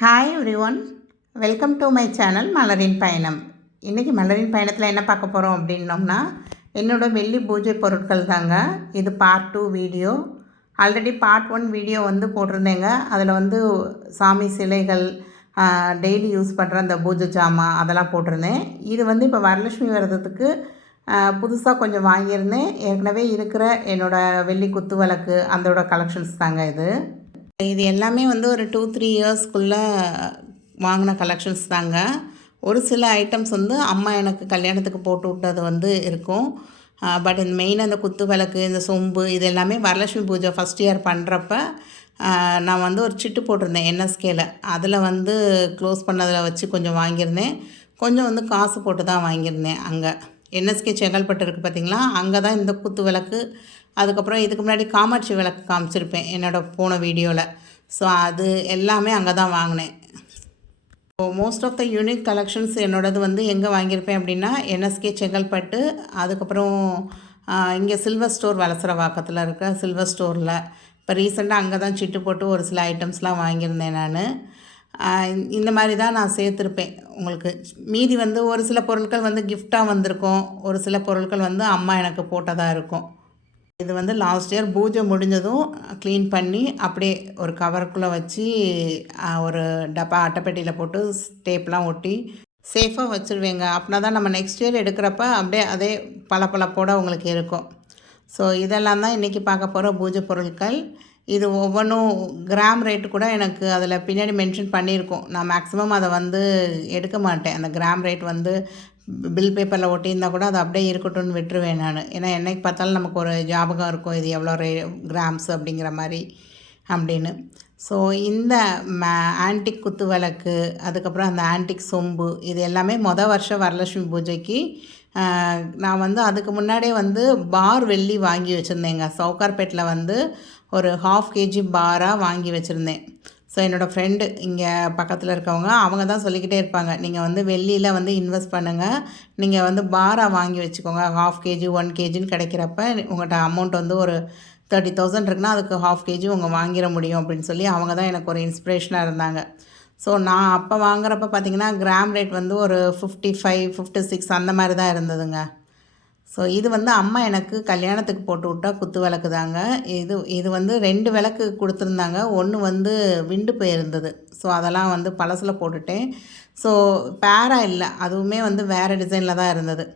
Hi everyone, welcome to my channel மலரின் பயணம். இன்றைக்கி மலரின் பயணத்தில் என்ன பார்க்க போகிறோம் அப்படின்னோம்னா, என்னோடய வெள்ளி பூஜை பொருட்கள் தாங்க. இது part 2 video. Already part 1 video போட்டிருந்தேங்க. அதில் சாமி சிலைகள், டெய்லி யூஸ் பண்ணுற அந்த பூஜை ஜாமான் அதெல்லாம் போட்டிருந்தேன். இது இப்போ வரலட்சுமி விரதத்துக்கு புதுசாக கொஞ்சம் வாங்கியிருந்தேன். ஏற்கனவே இருக்கிற என்னோடய வெள்ளி குத்து விளக்கு அதோட கலெக்ஷன்ஸ் தாங்க இது. இது எல்லாமே ஒரு 2-3 இயர்ஸ்க்குள்ளே வாங்கின கலெக்ஷன்ஸ் தாங்க. ஒரு சில ஐட்டம்ஸ் அம்மா எனக்கு கல்யாணத்துக்கு போட்டு விட்டது இருக்கும். பட் இந்த மெயினாக இந்த குத்து விளக்கு, இந்த சொம்பு இது எல்லாமே வரலட்சுமி பூஜை ஃபஸ்ட் இயர் பண்ணுறப்ப நான் ஒரு சிட்டு போட்டிருந்தேன் என்எஸ்கேல. அதில் க்ளோஸ் பண்ணதில் வச்சு கொஞ்சம் வாங்கியிருந்தேன். கொஞ்சம் காசு போட்டு தான் வாங்கியிருந்தேன். அங்கே என்எஸ்கே செங்கல்பட்டு இருக்குது பார்த்திங்களா, அங்கே தான் இந்த குத்து விளக்கு, அதுக்கப்புறம் இதுக்கு முன்னாடி காமாட்சி விளக்கு காமிச்சிருப்பேன் என்னோடய போன வீடியோவில். ஸோ அது எல்லாமே அங்கே தான் வாங்கினேன். So most of the unique collections என்னோடது எங்கே வாங்கியிருப்பேன் அப்படின்னா என்எஸ்கே செங்கல்பட்டு, அதுக்கப்புறம் இங்கே சில்வர் ஸ்டோர் வலசரவாக்கத்தில் இருக்க சில்வர் ஸ்டோரில். இப்போ ரீசெண்டாக அங்கே தான் சிட்டு போட்டு ஒரு சில ஐட்டம்ஸ்லாம் வாங்கியிருந்தேன் நான். இந்த மாதிரி தான் நான் சேர்த்துருப்பேன் உங்களுக்கு. மீதி ஒரு சில பொருட்கள் கிஃப்டாக வந்திருக்கும், ஒரு சில பொருட்கள் அம்மா எனக்கு போட்டதாக இருக்கும். இது லாஸ்ட் இயர் பூஜை முடிஞ்சதும் க்ளீன் பண்ணி அப்படியே ஒரு கவருக்குள்ளே வச்சு ஒரு டப்பா அட்டைப்பெட்டியில் போட்டு டேப்லாம் ஒட்டி சேஃபாக வச்சுருவேங்க. அப்படின்னா தான் நம்ம நெக்ஸ்ட் இயர் எடுக்கிறப்ப அப்படியே அதே பளபளப்போடு உங்களுக்கு இருக்கும். ஸோ இதெல்லாம் தான் இன்றைக்கி பார்க்க போகிற பூஜை பொருட்கள். இது ஒவ்வொன்றும் கிராம் ரேட்டு கூட எனக்கு அதில் பின்னாடி மென்ஷன் பண்ணியிருக்கோம். நான் மேக்ஸிமம் அதை எடுக்க மாட்டேன். அந்த கிராம் ரேட் பில் பேப்பரில் ஒட்டியிருந்தால் கூட அது அப்படியே இருக்கட்டும்னு விட்டுருவேன் நான். ஏன்னா என்னைக்கு பார்த்தாலும் நமக்கு ஒரு ஞாபகம் இருக்கும், இது எவ்வளோ கிராம்ஸ் அப்படிங்கிற மாதிரி அப்படின்னு. ஸோ இந்த ஆன்டிக் குத்து விளக்கு, அதுக்கப்புறம் அந்த ஆன்டிக் சொம்பு, இது எல்லாமே வருஷம் வரலட்சுமி பூஜைக்கு நான் அதுக்கு முன்னாடியே பார் வெள்ளி வாங்கி வச்சுருந்தேங்க. சவுகார்பேட்டில் ஒரு 1/2 kg பாராக வாங்கி வச்சுருந்தேன். ஸோ என்னோடய ஃப்ரெண்டு இங்கே பக்கத்தில் இருக்கவங்க அவங்க தான் சொல்லிக்கிட்டே இருப்பாங்க, நீங்கள் வெள்ளியில் இன்வெஸ்ட் பண்ணுங்கள், நீங்கள் பாராக வாங்கி வச்சுக்கோங்க, 1/2 kg 1 kgன்னு கிடைக்கிறப்ப உங்கள்கிட்ட அமௌண்ட் ஒரு 30,000 இருக்குன்னா அதுக்கு 1/2 kg உங்கள் வாங்கிட முடியும் அப்படின்னு சொல்லி அவங்க தான் எனக்கு ஒரு இன்ஸ்பிரேஷனாக இருந்தாங்க. ஸோ நான் அப்போ வாங்குறப்ப பார்த்திங்கன்னா கிராம் ரேட் ஒரு 55, 56 அந்த மாதிரி தான் இருந்ததுங்க. ஸோ இது அம்மா எனக்கு கல்யாணத்துக்கு போட்டு விட்டா குத்து விளக்கு தாங்க. இது 2 விளக்கு கொடுத்துருந்தாங்க. ஒன்று விண்டு போயிருந்தது. ஸோ அதெல்லாம் பழசில் போட்டுட்டேன். ஸோ பேராக இல்லை, அதுவுமே வேறு டிசைனில் தான் இருந்தது.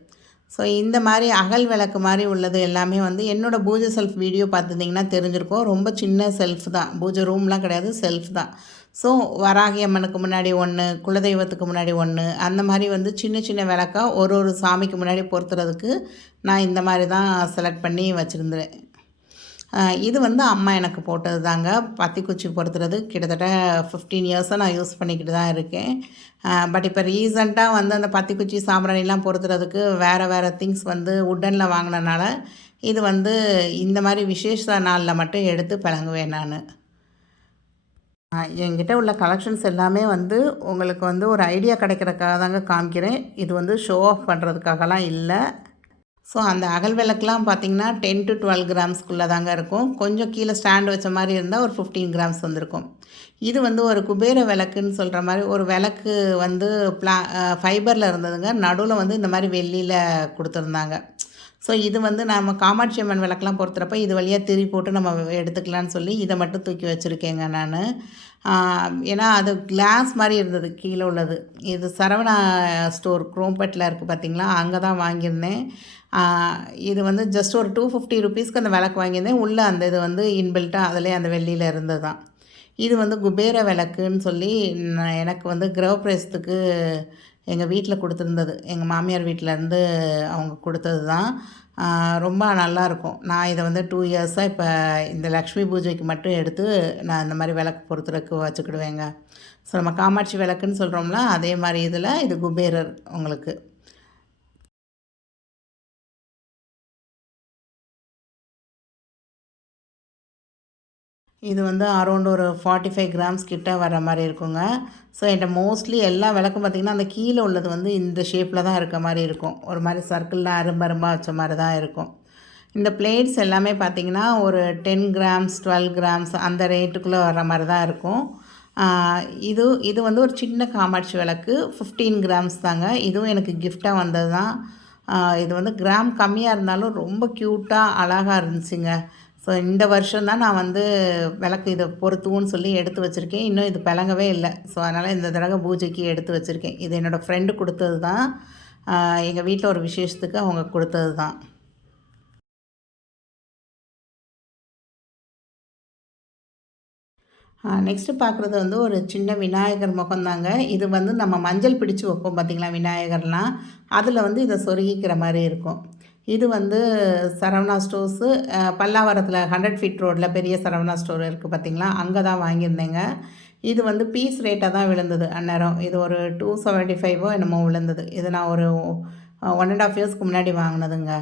ஸோ இந்த மாதிரி அகல் விளக்கு மாதிரி உள்ளது எல்லாமே என்னோடய பூஜை செல்ஃப் வீடியோ பார்த்துருந்திங்கன்னா தெரிஞ்சிருக்கும். ரொம்ப சின்ன செல்ஃப் தான், பூஜை ரூம்லாம் கிடையாது, செல்ஃப் தான். ஸோ வராகி அம்மனுக்கு முன்னாடி ஒன்று, குலதெய்வத்துக்கு முன்னாடி ஒன்று, அந்த மாதிரி சின்ன சின்ன விளக்காக ஒரு சாமிக்கு முன்னாடி பொறுத்துறதுக்கு நான் இந்த மாதிரி தான் செலக்ட் பண்ணி வச்சுருந்தேன். இது அம்மா எனக்கு போட்டது தாங்க. பத்திக்குச்சி பொறுத்துறது கிட்டத்தட்ட 15 இயர்ஸாக நான் யூஸ் பண்ணிக்கிட்டு தான் இருக்கேன். பட் இப்போ ரீசண்டாக அந்த பத்திக்குச்சி சாம்பிராணிலாம் பொறுத்துறதுக்கு வேறு திங்ஸ் உட்டனில் வாங்கினனால இது இந்த மாதிரி விசேஷ நாளில் மட்டும் எடுத்து பழங்குவேன் நான். என்கிட்ட உள்ள கலெக்ஷன்ஸ் எல்லாமே உங்களுக்கு ஒரு ஐடியா கிடைக்கிறதுக்காக தாங்க காமிக்கிறேன். இது ஷோ ஆஃப் பண்ணுறதுக்காகலாம் இல்லை. ஸோ அந்த அகல் விளக்குலாம் பார்த்திங்கன்னா 10 to 12 கிராம்ஸ்க்குள்ளே தாங்க இருக்கும். கொஞ்சம் கீழே ஸ்டாண்டு வச்ச மாதிரி இருந்தால் ஒரு 15 கிராம்ஸ் வந்திருக்கும். இது ஒரு குபேர விளக்குன்னு சொல்கிற மாதிரி ஒரு விளக்கு ஃபைபரில் இருந்ததுங்க. நடுவில் இந்த மாதிரி வெள்ளியில் கொடுத்துருந்தாங்க. ஸோ இது நம்ம காமாட்சி அம்மன் விளக்கெலாம் பொறுத்துறப்ப இது வழியாக திரி போட்டு நம்ம எடுத்துக்கலான்னு சொல்லி இதை மட்டும் தூக்கி வச்சுருக்கேங்க நான். ஏன்னா அது கிளாஸ் மாதிரி இருந்தது கீழே உள்ளது. இது சரவணா ஸ்டோர் குரோம்பேட்டில் இருக்குது பார்த்திங்களா, அங்கே தான் வாங்கியிருந்தேன். இது ஜஸ்ட் ஒரு 250 ருபீஸ்க்கு அந்த விளக்கு வாங்கியிருந்தேன். உள்ளே அந்த இது இன்பில்ட்டாக அதிலே அந்த வெள்ளியில் இருந்தது தான். இது குபேர விளக்குன்னு சொல்லி எனக்கு கிரகப்பிரவேசத்துக்கு எங்கள் வீட்டில் கொடுத்துருந்தது. எங்கள் மாமியார் வீட்டிலேருந்து அவங்க கொடுத்தது தான். ரொம்ப நல்லாயிருக்கும். நான் இதை 2 இயர்ஸாக இப்போ இந்த லக்ஷ்மி பூஜைக்கு மட்டும் எடுத்து நான் இந்த மாதிரி விளக்கு பொறுத்துறதுக்கு வச்சுக்கிடுவேங்க. ஸோ நம்ம காமாட்சி விளக்குன்னு சொல்கிறோம்ல, அதே மாதிரி இதில் இது குபேரர் உங்களுக்கு. இது அரௌண்ட் ஒரு 45 கிராம்ஸ் கிட்ட வர மாதிரி இருக்குங்க. ஸோ என்கிட்ட மோஸ்ட்லி எல்லா விளக்கும் பார்த்திங்கன்னா அந்த கீழே உள்ளது இந்த ஷேப்பில் தான் இருக்க மாதிரி இருக்கும். ஒரு மாதிரி சர்க்கிளில் அரும்பரும்பாக வச்ச மாதிரி தான் இருக்கும். இந்த பிளேட்ஸ் எல்லாமே பார்த்திங்கன்னா ஒரு 10 கிராம்ஸ் 12 கிராம்ஸ் அந்த ரேட்டுக்குள்ளே வர மாதிரி தான் இருக்கும். இது இது வந்து ஒரு சின்ன காமாட்சி விளக்கு 15 கிராம்ஸ் தாங்க. இதுவும் எனக்கு கிஃப்டாக வந்தது தான். இது வந்து கிராம் கம்மியாக இருந்தாலும் ரொம்ப க்யூட்டாக அழகாக இருந்துச்சுங்க. ஸோ இந்த வருஷம் தான் நான் வந்து விளக்கு இதை பொருத்துவோன்னு சொல்லி எடுத்து வச்சுருக்கேன். இன்னும் இது பிளங்கவே இல்லை. ஸோ அதனால் இந்த தடவை பூஜைக்கு எடுத்து வச்சுருக்கேன். இது என்னோடய ஃப்ரெண்டு கொடுத்தது தான். எங்கள் வீட்டில் ஒரு விசேஷத்துக்கு அவங்க கொடுத்தது தான். நெக்ஸ்ட்டு பார்க்குறது வந்து ஒரு சின்ன விநாயகர் முகம்தாங்க. இது வந்து நம்ம மஞ்சள் பிடிச்சு வைப்போம் பார்த்திங்களா விநாயகர்லாம், அதில் வந்து இதை சொருகிக்கிற மாதிரி இருக்கும். இது வந்து சரவணா ஸ்டோர்ஸு பல்லாவரத்தில் 100 ஃபீட் ரோட்டில் பெரிய சரவணா ஸ்டோர் இருக்குது பார்த்திங்களா, அங்கே தான் வாங்கியிருந்தேங்க. இது வந்து பீஸ் ரேட்டாக தான் விழுந்தது அந்நேரம். இது ஒரு 275 என்னமோ விழுந்தது. இது நான் ஒரு 1.5 இயர்ஸ்க்கு முன்னாடி வாங்கினதுங்க.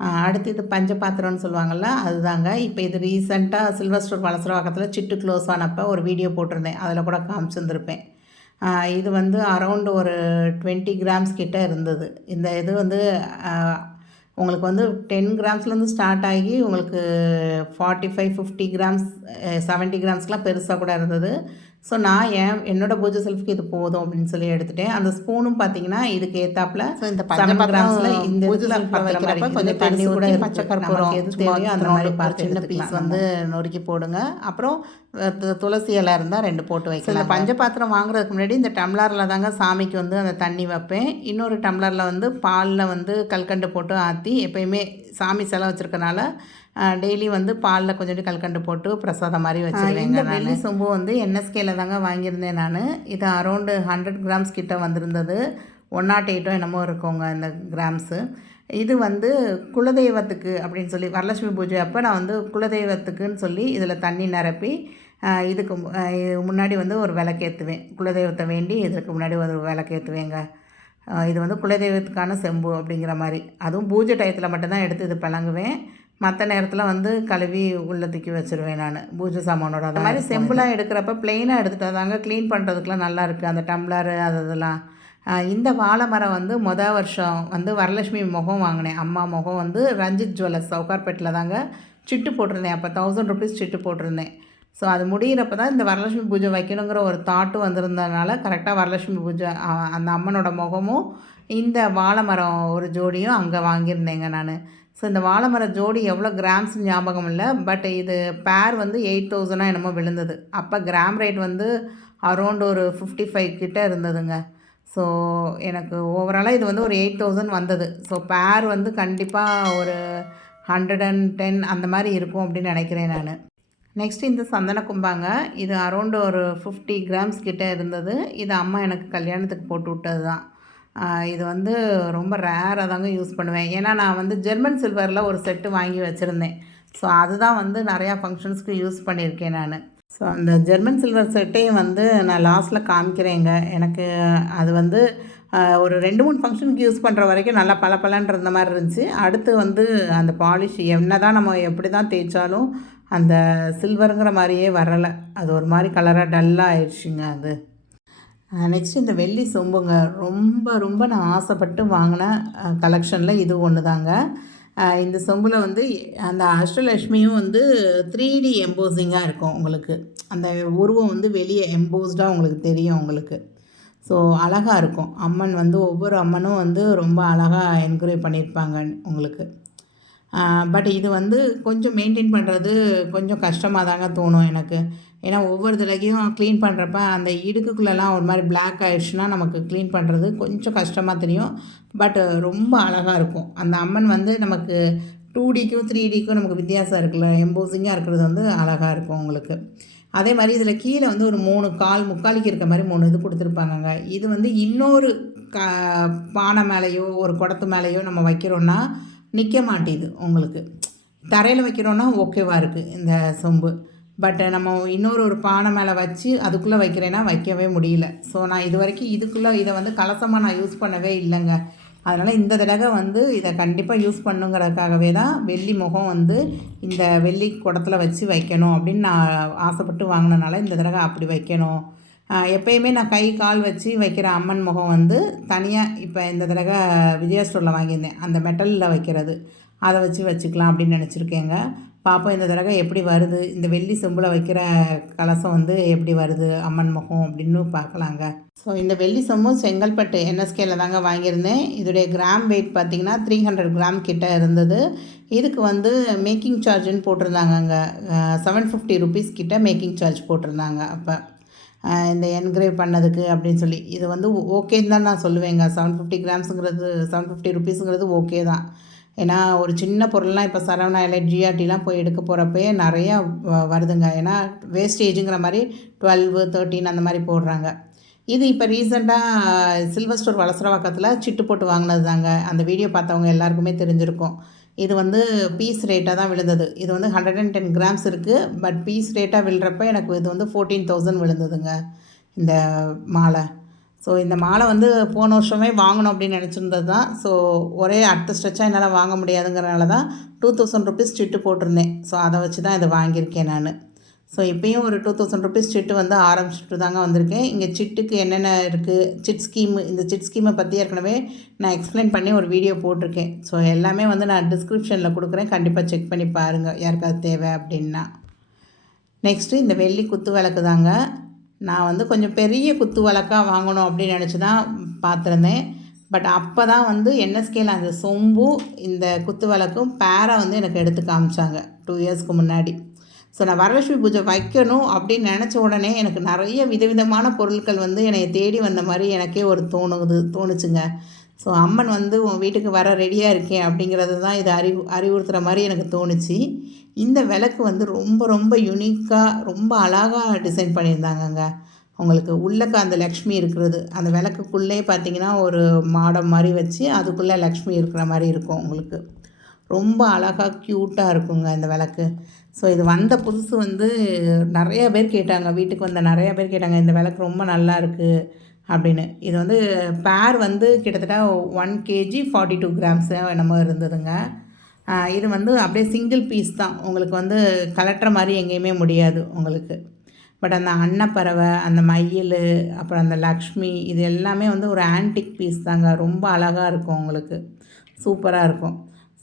அடுத்து இது பஞ்ச பாத்திரம்னு சொல்லுவாங்கள்ல, அதுதாங்க. இப்போ இது ரீசெண்டாக சில்வர் ஸ்டோர் வளசரவாக்கத்தில் சிட்டு க்ளோஸ் ஆனப்போ ஒரு வீடியோ போட்டிருந்தேன். அதில் கூட காமிச்சிருந்துருப்பேன். இது வந்து அரௌண்டு ஒரு 20 கிராம்ஸ் கிட்ட இருந்தது. இந்த இது வந்து உங்களுக்கு வந்து 10 கிராம்ஸ்லேருந்து ஸ்டார்ட் ஆகி உங்களுக்கு 45, 50 கிராம்ஸ் 70 கிராம்ஸ்க்கெலாம் பெருசாக கூட இருந்தது. ஸோ நான் என்னோடய பூஜை செல்ஃப்க்கு இது போதும் அப்படின்னு சொல்லி எடுத்துட்டேன். அந்த ஸ்பூனும் பார்த்தீங்கன்னா இதுக்கு ஏற்றாப்புல இந்த 7 கிராம்ஸில் இந்த இதில் வைக்கிறப்ப கொஞ்சம் தண்ணி கூட பச்சை கற்பூரம் எது தேவையோ அந்த மாதிரி பார்த்து சின்ன பீஸ் வந்து நொறுக்கி போடுங்க. அப்புறம் துளசி இலை இருந்தால் 2 போட்டு வைக்கலாம். இந்த பஞ்ச பாத்திரம் வாங்குறதுக்கு முன்னாடி இந்த டம்ளரில் தாங்க சாமிக்கு வந்து அந்த தண்ணி வைப்பேன். இன்னொரு டம்ளரில் வந்து பாலில் வந்து கல்கண்டு போட்டு ஆற்றி எப்போயுமே சாமி சிலை வச்சுருக்கனால டெய்லி வந்து பாலில் கொஞ்சோண்டு கல்கண்டு போட்டு பிரசாதம் மாதிரி வச்சுருவேங்க. இந்த வெள்ளி சொம்பு வந்து என்எஸ்கேல தாங்க வாங்கியிருந்தேன் நான். இது அரௌண்டு 100 கிராம்ஸ் கிட்ட வந்திருந்தது. 108 என்னமோ இருக்குங்க இந்த கிராம்ஸு. இது வந்து குலதெய்வத்துக்கு அப்படின்னு சொல்லி வரலட்சுமி பூஜை அப்போ நான் வந்து குலதெய்வத்துக்குன்னு சொல்லி இதில் தண்ணி நிரப்பி இதுக்கு முன்னாடி வந்து ஒரு விளக்கேற்றுவேன். குலதெய்வத்தை வேண்டி இதுக்கு முன்னாடி ஒரு விளக்கேற்றுவேங்க. இது வந்து குலதெய்வத்துக்கான செம்பு அப்படிங்கிற மாதிரி. அதுவும் பூஜை டயத்தில் மட்டும்தான் எடுத்து இது பழங்குவேன். மற்ற நேரத்தில் வந்து கழுவி உள்ளே தூக்கி வச்சுருவேன் நான் பூஜை சாமானோட. அந்த மாதிரி செம்பிளாக எடுக்கிறப்ப ப்ளெயினாக எடுத்துகிட்டு தாங்க க்ளீன் பண்ணுறதுக்குலாம் நல்லா இருக்குது அந்த டம்ளரு அதெல்லாம். இந்த வாழை மரம் வந்து வருஷம் வந்து வரலட்சுமி முகம் வாங்கினேன். அம்மா முகம் வந்து ரஞ்சித் ஜுவல்லர்ஸ் சவுகார்பேட்டில் தாங்க சிட்டு போட்டிருந்தேன். அப்போ 1000 ருபீஸ் சிட்டு போட்டிருந்தேன். ஸோ அது முடிகிறப்ப தான் இந்த வரலட்சுமி பூஜை வைக்கணுங்கிற ஒரு தாட்டும் வந்திருந்ததுனால கரெக்டாக வரலட்சுமி பூஜை அந்த அம்மனோட முகமும் இந்த வாழை மரம் ஒரு ஜோடியும் அங்கே வாங்கியிருந்தேங்க நான். ஸோ இந்த வாழை மர ஜோடி எவ்வளோ கிராம்ஸ் ஞாபகம் இல்லை. பட் இது பேர் வந்து 8000 என்னமோ விழுந்தது. அப்போ கிராம் ரேட் வந்து அரௌண்ட் ஒரு 55 கிட்ட இருந்ததுங்க. ஸோ எனக்கு ஓவராலாக இது வந்து ஒரு 8000 வந்தது. ஸோ பேர் வந்து கண்டிப்பாக ஒரு 110 அந்த மாதிரி இருக்கும் அப்படின்னு நினைக்கிறேன் நான். நெக்ஸ்ட் இந்த சந்தன கும்பாங்க. இது அரௌண்டு ஒரு 50 கிராம்ஸ் கிட்ட இருந்தது. இது அம்மா எனக்கு கல்யாணத்துக்கு போட்டு விட்டது தான். இது வந்து ரொம்ப ரேராக தாங்க யூஸ் பண்ணுவேன். ஏன்னா நான் வந்து ஜெர்மன் சில்வரில் ஒரு செட்டு வாங்கி வச்சுருந்தேன். ஸோ அதுதான் வந்து நிறையா ஃபங்க்ஷன்ஸ்க்கு யூஸ் பண்ணியிருக்கேன் நான். ஸோ அந்த ஜெர்மன் சில்வர் செட்டையும் வந்து நான் லாஸ்ட்டில் காமிக்கிறேங்க. எனக்கு அது வந்து ஒரு 2-3 ஃபங்க்ஷனுக்கு யூஸ் பண்ணுற வரைக்கும் நல்லா பளபளன்னு இருந்த மாதிரி இருந்துச்சு. அடுத்து வந்து அந்த பாலிஷ் என்ன தான் நம்ம எப்படி தான் தேய்ச்சாலும் அந்த சில்வருங்கிற மாதிரியே வரலை. அது ஒரு மாதிரி கலராக டல்லாக ஆயிடுச்சுங்க அது. நெக்ஸ்ட் இந்த வெள்ளி சொம்புங்க. ரொம்ப ரொம்ப நான் ஆசைப்பட்டு வாங்கின கலெக்ஷனில் இது ஒன்று தாங்க. இந்த சொம்பில் வந்து அந்த அஷ்டலட்சுமியும் வந்து 3D எம்போசிங்காக இருக்கும் உங்களுக்கு. அந்த உருவம் வந்து வெளியே எம்போஸ்டாக உங்களுக்கு தெரியும் உங்களுக்கு. ஸோ அழகாக இருக்கும். அம்மன் வந்து ஒவ்வொரு அம்மனும் வந்து ரொம்ப அழகாக என்கரேஜ் பண்ணியிருப்பாங்க உங்களுக்கு. பட் இது வந்து கொஞ்சம் மெயின்டைன் பண்ணுறது கொஞ்சம் கஷ்டமாக தாங்க தோணும் எனக்கு. ஏன்னா ஒவ்வொரு தடவையும் க்ளீன் பண்ணுறப்ப அந்த இடுக்குக்குள்ளெல்லாம் ஒரு மாதிரி பிளாக் ஆகிடுச்சுன்னா நமக்கு க்ளீன் பண்ணுறது கொஞ்சம் கஷ்டமாக தெரியும். பட் ரொம்ப அழகாக இருக்கும். அந்த அம்மன் வந்து நமக்கு 2Dக்கும் 3Dக்கும் நமக்கு வித்தியாசம் இருக்குல்ல. எம்போசிங்காக இருக்கிறது வந்து அழகாக இருக்கும் உங்களுக்கு. அதே மாதிரி இதில் கீழே வந்து ஒரு 3 கால் முக்காலிக்கு இருக்க மாதிரி 3 இது கொடுத்துருப்பாங்கங்க. இது வந்து இன்னொரு பானை மேலேயோ ஒரு குடத்து மேலேயோ நம்ம வைக்கிறோன்னா நிற்க மாட்டேது உங்களுக்கு. தரையில் வைக்கிறோன்னா ஓகேவாக இருக்குது இந்த சொம்பு. பட் நம்ம இன்னொரு ஒரு பானை மேலே வச்சு அதுக்குள்ளே வைக்கிறேன்னா வைக்கவே முடியல. ஸோ நான் இது வரைக்கும் இதுக்குள்ளே இதை வந்து கலசமாக நான் யூஸ் பண்ணவே இல்லைங்க. அதனால் இந்த தடவை வந்து இதை கண்டிப்பாக யூஸ் பண்ணுங்கிறதுக்காகவே தான் வெள்ளி முகம் வந்து இந்த வெள்ளி குடத்தில் வச்சு வைக்கணும் அப்படின்னு நான் ஆசைப்பட்டு வாங்கினனால இந்த தடவை அப்படி வைக்கணும். எப்போயுமே நான் கை கால் வச்சு வைக்கிற அம்மன் முகம் வந்து தனியாக இப்போ இந்த தடவை விஜயா ஸ்டோரில் வாங்கியிருந்தேன். அந்த மெட்டலில் வைக்கிறது அதை வச்சுக்கலாம் அப்படின்னு நினச்சிருக்கேங்க. பார்ப்போம் இந்த தடவை எப்படி வருது, இந்த வெள்ளி செம்பில் வைக்கிற கலசம் வந்து எப்படி வருது அம்மன் முகம் அப்படின்னு பார்க்கலாங்க. ஸோ இந்த வெள்ளி செம்பும் செங்கல்பட்டு என்எஸ்கேல தாங்க வாங்கியிருந்தேன். இதோடைய கிராம் வெயிட் பார்த்திங்கன்னா 300 கிராம் கிட்ட இருந்தது. இதுக்கு வந்து மேக்கிங் சார்ஜுன்னு போட்டிருந்தாங்க. அங்கே 750 ருபீஸ் கிட்ட மேக்கிங் சார்ஜ் போட்டிருந்தாங்க. அப்போ இந்த என்கிரேவ் பண்ணதுக்கு அப்படின்னு சொல்லி இது வந்து ஓகேன்னு தான் நான் சொல்லுவேங்க. 750 கிராம்ஸுங்கிறது 750 ருபீஸுங்கிறது ஓகே தான். ஏன்னா ஒரு சின்ன பொருள்லாம் இப்போ சரவணா இல்லை ஜிஆர்டிலாம் போய் எடுக்க போகிறப்பயே நிறையா வருதுங்க. ஏன்னா வேஸ்டேஜுங்கிற மாதிரி 12, 13 அந்த மாதிரி போடுறாங்க. இது இப்போ ரீசெண்டாக சில்வர் ஸ்டோர் வளசரவாக்கத்தில் சிட்டு போட்டு வாங்கினது தாங்க. அந்த வீடியோ பார்த்தவங்க எல்லாருக்குமே தெரிஞ்சிருக்கும். இது வந்து பீஸ் ரேட்டாக தான் விழுந்தது. இது வந்து 110 கிராம்ஸ் இருக்குது. பட் பீஸ் ரேட்டாக விழுறப்ப எனக்கு இது வந்து 14,000 விழுந்ததுங்க இந்த மாலை. ஸோ இந்த மாலை வந்து போன வருஷமே வாங்கணும் அப்படின்னு நினச்சிருந்தது தான். ஸோ ஒரே அடுத்த ஸ்ட்ரெச்சாக என்னால் வாங்க முடியாதுங்கிறனால தான் 2000 ருபீஸ் சிட்டு போட்டிருந்தேன். ஸோ அதை வச்சு தான் இதை வாங்கியிருக்கேன் நான். ஸோ இப்போயும் ஒரு 2000 ருபீஸ் சிட்டு வந்து ஆரம்பிச்சுட்டு தாங்க வந்திருக்கேன். இங்கே சிட்டுக்கு என்னென்ன இருக்குது, சிட் ஸ்கீமு, இந்த சிட் ஸ்கீமை பற்றி ஏற்கனவே நான் எக்ஸ்பிளைன் பண்ணி ஒரு வீடியோ போட்டிருக்கேன். ஸோ எல்லாமே வந்து நான் டிஸ்கிரிப்ஷனில் கொடுக்குறேன், கண்டிப்பாக செக் பண்ணி பாருங்கள் யாருக்காவது தேவை அப்படின்னா. நெக்ஸ்ட்டு இந்த வெள்ளி குத்து விளக்கு தாங்க. நான் வந்து கொஞ்சம் பெரிய குத்து விளக்காக வாங்கணும் அப்படின்னு நினச்சி தான் பார்த்துருந்தேன். பட் அப்போ தான் வந்து என்எஸ்கேல அந்த சொம்பு இந்த குத்து விளக்கும் பேரை வந்து எனக்கு எடுத்து காமிச்சாங்க 2 இயர்ஸ்க்கு முன்னாடி. ஸோ நான் வரலட்சுமி பூஜை வைக்கணும் அப்படின்னு நினச்ச உடனே எனக்கு நிறைய விதவிதமான பொருட்கள் வந்து என்னை தேடி வந்த மாதிரி எனக்கே ஒரு தோணுச்சுங்க. ஸோ அம்மன் வந்து உன் வீட்டுக்கு வர ரெடியாக இருக்கேன் அப்படிங்கிறது தான் இதை அறிவுறுத்துகிற மாதிரி எனக்கு தோணுச்சு. இந்த விளக்கு வந்து ரொம்ப ரொம்ப யூனிக்காக ரொம்ப அழகாக டிசைன் பண்ணியிருந்தாங்கங்க. உங்களுக்கு உள்ளக்க அந்த லக்ஷ்மி இருக்கிறது, அந்த விளக்குக்குள்ளே பார்த்திங்கன்னா ஒரு மாடம் மாதிரி வச்சு அதுக்குள்ளே லக்ஷ்மி இருக்கிற மாதிரி இருக்கும். உங்களுக்கு ரொம்ப அழகாக க்யூட்டாக இருக்குங்க இந்த விளக்கு. ஸோ இது வந்த புதுசு வந்து நிறையா பேர் கேட்டாங்க, வீட்டுக்கு வந்த நிறையா பேர் கேட்டாங்க இந்த விளக்கு ரொம்ப நல்லா இருக்குது அப்படின்னு. இது வந்து பேர் வந்து கிட்டத்தட்ட 1 kg 42 கிராம்ஸு என்னமோ இருந்ததுங்க. இது வந்து அப்படியே சிங்கிள் பீஸ் தான், உங்களுக்கு வந்து கலட்டுற மாதிரி எங்கேயுமே முடியாது உங்களுக்கு. பட் அந்த அன்னப்பறவை, அந்த மயில், அப்புறம் அந்த லக்ஷ்மி, இது எல்லாமே வந்து ஒரு ஆன்டிக் பீஸ் தாங்க. ரொம்ப அழகாக இருக்கும் உங்களுக்கு, சூப்பராக இருக்கும்.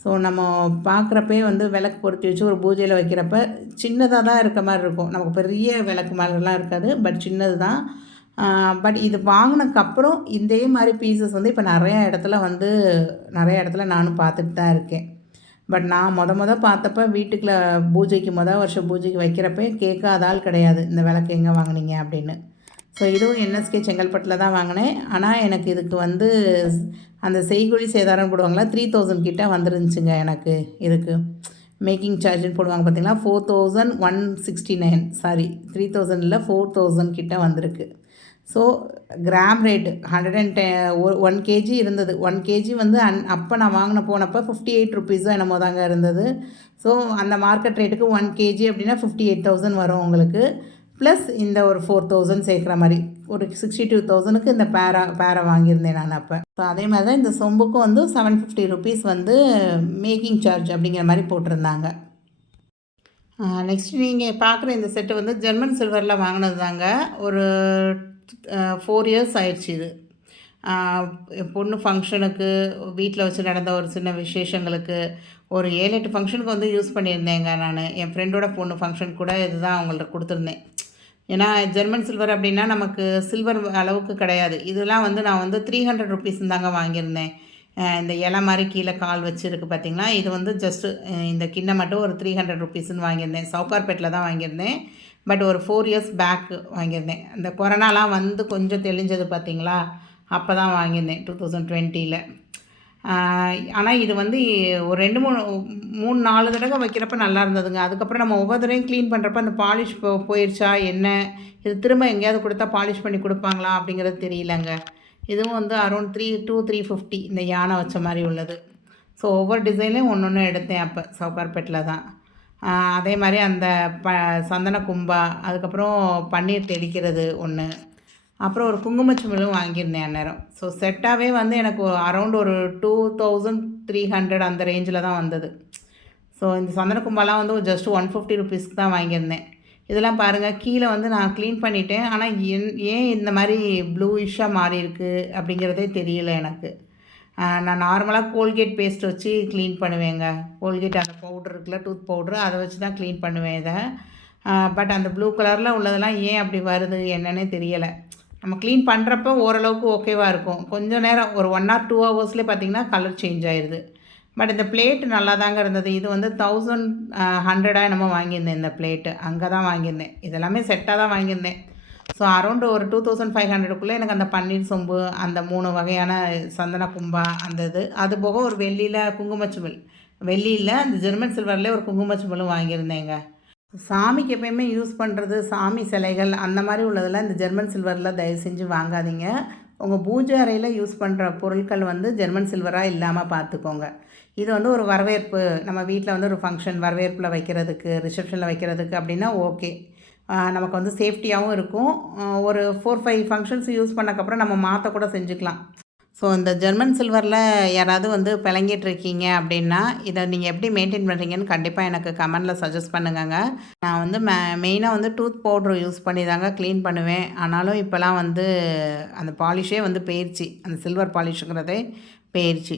ஸோ நம்ம பார்க்குறப்பே வந்து விளக்கு பொருத்தி வச்சு ஒரு பூஜையில் வைக்கிறப்ப சின்னதாக தான் இருக்க மாதிரி இருக்கும். நமக்கு பெரிய விளக்கு மாதிரிலாம் இருக்காது, பட் சின்னது தான். பட் இது வாங்கினதுக்கப்புறம் இதே மாதிரி பீசஸ் வந்து இப்போ நிறையா இடத்துல நானும் பார்த்துட்டு தான் இருக்கேன். பட் நான் பார்த்தப்போ வீட்டுக்குள்ள பூஜைக்கு வருஷம் பூஜைக்கு வைக்கிறப்ப கேட்காத ஆள் கிடையாது, இந்த விளக்கு எங்கே வாங்கினீங்க அப்படின்னு. ஸோ இதுவும் என்எஸ்கே செங்கல்பட்டில் தான் வாங்கினேன். ஆனால் எனக்கு இதுக்கு வந்து அந்த செய்கூலி சேதாரம் போடுவாங்களா 3000 கிட்ட வந்துருந்துச்சுங்க எனக்கு. இதுக்கு மேக்கிங் சார்ஜுன்னு போடுவாங்க பார்த்தீங்களா, 4169, சாரி 3000 இல்லை 4000 கிட்ட வந்திருக்கு. ஸோ கிராம் ரேட்டு 110 kg இருந்தது. 1 kg வந்து அப்போ நான் போனப்போ 58 ருபீஸோ என்னமோ தாங்க இருந்தது. ஸோ அந்த மார்க்கெட் ரேட்டுக்கு 1 kg அப்படின்னா 58,000 வரும் உங்களுக்கு. ப்ளஸ் இந்த ஒரு 4000 சேர்க்குற மாதிரி ஒரு 62,000க்கு இந்த பேரை வாங்கியிருந்தேன் நான் அப்போ. ஸோ அதே மாதிரி தான் இந்த சொம்புக்கும் வந்து 750 ருபீஸ் வந்து மேக்கிங் சார்ஜ் அப்படிங்கிற மாதிரி போட்டிருந்தாங்க. நெக்ஸ்ட் நீங்கள் பார்க்குற இந்த செட்டு வந்து ஜெர்மன் சில்வரில் வாங்கினது தாங்க. ஒரு 4 இயர்ஸ் ஆயிடுச்சு இது. பொண்ணு ஃபங்க்ஷனுக்கு, வீட்டில் வச்சு நடந்த ஒரு சின்ன விசேஷங்களுக்கு, ஒரு 7-8 ஃபங்க்ஷனுக்கு வந்து யூஸ் பண்ணியிருந்தேங்க நான். என் ஃப்ரெண்டோட பொண்ணு ஃபங்க்ஷன் கூட இது தான் அவங்கள்ட்ட கொடுத்துருந்தேன். ஏன்னா ஜெர்மன் சில்வர் அப்படின்னா நமக்கு சில்வர் அளவுக்கு கிடையாது. இதெல்லாம் வந்து நான் வந்து 300 ருபீஸ் தாங்க வாங்கியிருந்தேன். இந்த இலை மாதிரி கீழே கால் வச்சுருக்கு பார்த்திங்களா, இது வந்து ஜஸ்ட்டு இந்த கிண்ணம் மட்டும் ஒரு 300 ருபீஸ்ன்னு வாங்கியிருந்தேன். சவுகார்பேட்டில் தான் வாங்கியிருந்தேன். பட் ஒரு 4 இயர்ஸ் பேக்கு வாங்கியிருந்தேன். இந்த கொரோனாலாம் வந்து கொஞ்சம் தெளிஞ்சது பார்த்திங்களா, அப்போ தான் வாங்கியிருந்தேன் 2020ல். ஆனால் இது வந்து ஒரு 3-4 தடவை வைக்கிறப்ப நல்லா இருந்ததுங்க. அதுக்கப்புறம் நம்ம ஒவ்வொரு தடவையும் க்ளீன் பண்ணுறப்ப அந்த பாலிஷ் போயிடுச்சா என்ன, இது திரும்ப எங்கேயாவது கொடுத்தா பாலிஷ் பண்ணி கொடுப்பாங்களா அப்படிங்கிறது தெரியலங்க. இதுவும் வந்து அரௌண்ட் 350 இந்த யானை வச்ச மாதிரி உள்ளது. ஸோ ஒவ்வொரு டிசைன்லேயும் ஒன்று எடுத்தேன் அப்போ சவுகார்பேட்டில் தான். அதே மாதிரி அந்த சந்தன கும்பா, அதுக்கப்புறம் பன்னீர் தெளிக்கிறது ஒன்று, அப்புறம் ஒரு குங்குமச்சிமிழும் வாங்கியிருந்தேன் அந்நேரம். ஸோ செட்டாகவே வந்து எனக்கு அரௌண்ட் ஒரு 2300 அந்த ரேஞ்சில் தான் வந்தது. ஸோ இந்த சந்தன கும்பாலாம் வந்து ஜஸ்ட் 150 ருபீஸ்க்கு தான் வாங்கியிருந்தேன். இதெல்லாம் பாருங்கள், கீழே வந்து நான் க்ளீன் பண்ணிட்டேன். ஆனால் ஏன் இந்த மாதிரி ப்ளூயிஷாக மாறி இருக்குது அப்படிங்கிறதே தெரியல எனக்கு. நான் நார்மலாக கோல்கேட் பேஸ்ட் வச்சு க்ளீன் பண்ணுவேங்க. கோல்கேட் அந்த பவுட்ரு இருக்குல்ல, டூத் பவுட்ரு, அதை வச்சு தான் க்ளீன் பண்ணுவேன் இதை. பட் அந்த ப்ளூ கலரில் உள்ளதெல்லாம் ஏன் அப்படி வருது என்னன்னே தெரியலை. நம்ம க்ளீன் பண்ணுறப்ப ஓரளவுக்கு ஓகேவாக இருக்கும். கொஞ்சம் நேரம் ஒரு 1 ஆர் 2 ஹவர்ஸ்லேயே பார்த்திங்கன்னா கலர் சேஞ்ச் ஆயிடுது. பட் இந்த பிளேட்டு நல்லா தாங்க இருந்தது. இது வந்து 1100 என்னமோ வாங்கியிருந்தேன் இந்த பிளேட்டு. அங்கே தான் வாங்கியிருந்தேன். இதெல்லாமே செட்டாக தான் வாங்கியிருந்தேன். ஸோ அரௌண்டு ஒரு 2500க்குள்ளே எனக்கு அந்த பன்னீர் சொம்பு, அந்த 3 வகையான சந்தன கும்பா அந்த இது, அது போக ஒரு வெள்ளியில் குங்குமச்சிமிழ், வெள்ளியில் அந்த ஜெர்மன் சில்வர்லேயே ஒரு குங்குமச்சிமிழும் வாங்கியிருந்தேங்க. சாமிக்கு எப்பயுமே யூஸ் பண்ணுறது சாமி சிலைகள் அந்த மாதிரி உள்ளதெல்லாம் இந்த ஜெர்மன் சில்வரில் தயவு செஞ்சு வாங்காதீங்க. உங்கள் பூஜை அறையில் யூஸ் பண்ணுற பொருட்கள் வந்து ஜெர்மன் சில்வராக இல்லாமல் பார்த்துக்கோங்க. இது வந்து ஒரு வரவேற்பு, நம்ம வீட்டில் வந்து ஒரு ஃபங்க்ஷன் வரவேற்பில் வைக்கிறதுக்கு, ரிசப்ஷனில் வைக்கிறதுக்கு அப்படின்னா ஓகே. நமக்கு வந்து சேஃப்டியாகவும் இருக்கும். ஒரு 4, 5 ஃபங்க்ஷன்ஸ் யூஸ் பண்ணக்கப்புறம் நம்ம மாற்றக்கூட செஞ்சுக்கலாம். ஸோ இந்த ஜெர்மன் சில்வரில் யாராவது வந்து பிளங்கிட்டுருக்கீங்க அப்படின்னா, இதை நீங்கள் எப்படி மெயின்டைன் பண்ணுறீங்கன்னு கண்டிப்பாக எனக்கு கமெண்டில் சஜஸ்ட் பண்ணுங்கங்க. நான் வந்து மெயினாக வந்து டூத் பவுட்ரு யூஸ் பண்ணி தாங்க க்ளீன் பண்ணுவேன். ஆனாலும் இப்போலாம் வந்து அந்த பாலிஷே வந்து போயிடுச்சு, அந்த சில்வர் பாலிஷுங்கிறதே போயிடுச்சு.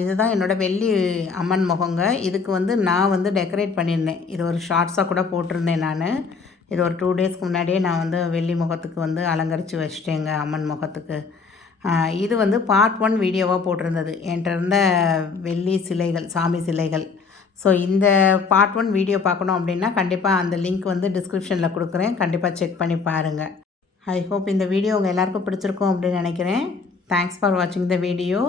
இதுதான் என்னோடய வெள்ளி அம்மன் முகங்க. இதுக்கு வந்து நான் வந்து டெக்கரேட் பண்ணியிருந்தேன். இது ஒரு ஷார்ட்ஸாக கூட போட்டிருந்தேன் நான். இது ஒரு 2 டேஸ்க்கு முன்னாடியே நான் வந்து வெள்ளி முகத்துக்கு வந்து அலங்கரித்து வச்சிட்டேங்க அம்மன் முகத்துக்கு. இது வந்து பார்ட் 1 வீடியோவாக போட்டிருந்தது என்கிட்ட இருந்த வெள்ளி சிலைகள், சாமி சிலைகள். ஸோ இந்த பார்ட் 1 வீடியோ பார்க்கணும் அப்படின்னா கண்டிப்பாக அந்த லிங்க் வந்து டிஸ்கிரிப்ஷனில் கொடுக்குறேன். கண்டிப்பாக செக் பண்ணி பாருங்கள். ஐ ஹோப் இந்த வீடியோ உங்கள் எல்லாேருக்கும் பிடிச்சிருக்கும் அப்படின்னு நினைக்கிறேன். தேங்க்ஸ் ஃபார் வாட்சிங் த வீடியோ.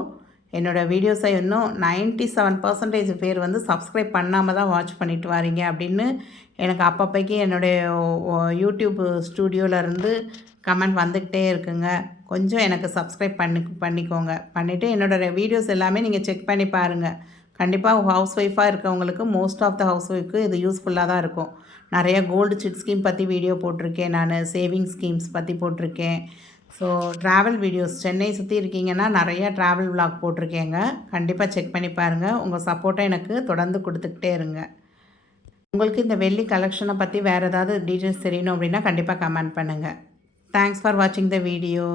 என்னோடய வீடியோஸை இன்னும் 97% பேர் வந்து சப்ஸ்கிரைப் பண்ணாமல் தான் வாட்ச் பண்ணிட்டு வாரீங்க அப்படின்னு எனக்கு அப்பப்போக்கி என்னுடைய யூடியூப் ஸ்டூடியோவிலேருந்து கமெண்ட் வந்துக்கிட்டே இருக்குங்க. கொஞ்சம் எனக்கு சப்ஸ்கிரைப் பண்ணிக்கோங்க. பண்ணிவிட்டு என்னோடய வீடியோஸ் எல்லாமே நீங்கள் செக் பண்ணி பாருங்கள். கண்டிப்பாக ஹவுஸ் ஒய்ஃபாக இருக்கவங்களுக்கு, மோஸ்ட் ஆஃப் த ஹவுஸ் ஒய்ஃப்க்கு இது யூஸ்ஃபுல்லாக தான் இருக்கும். நிறைய கோல்டு சிட் ஸ்கீம் பற்றி வீடியோ போட்டிருக்கேன் நான். சேவிங் ஸ்கீம்ஸ் பற்றி போட்டிருக்கேன். ஸோ ட்ராவல் வீடியோஸ், சென்னை சுற்றி இருக்கீங்கன்னா நிறையா ட்ராவல் விலாக் போட்டிருக்கேங்க. கண்டிப்பாக செக் பண்ணி பாருங்கள். உங்கள் சப்போர்ட்டை எனக்கு தொடர்ந்து கொடுத்துக்கிட்டே இருங்க. உங்களுக்கு இந்த வெள்ளி கலெக்ஷனை பற்றி வேறு ஏதாவது டீட்டெயில்ஸ் தெரியணும் அப்படின்னா கண்டிப்பாக கமெண்ட் பண்ணுங்கள். தேங்க்ஸ் ஃபார் வாட்சிங் த வீடியோ.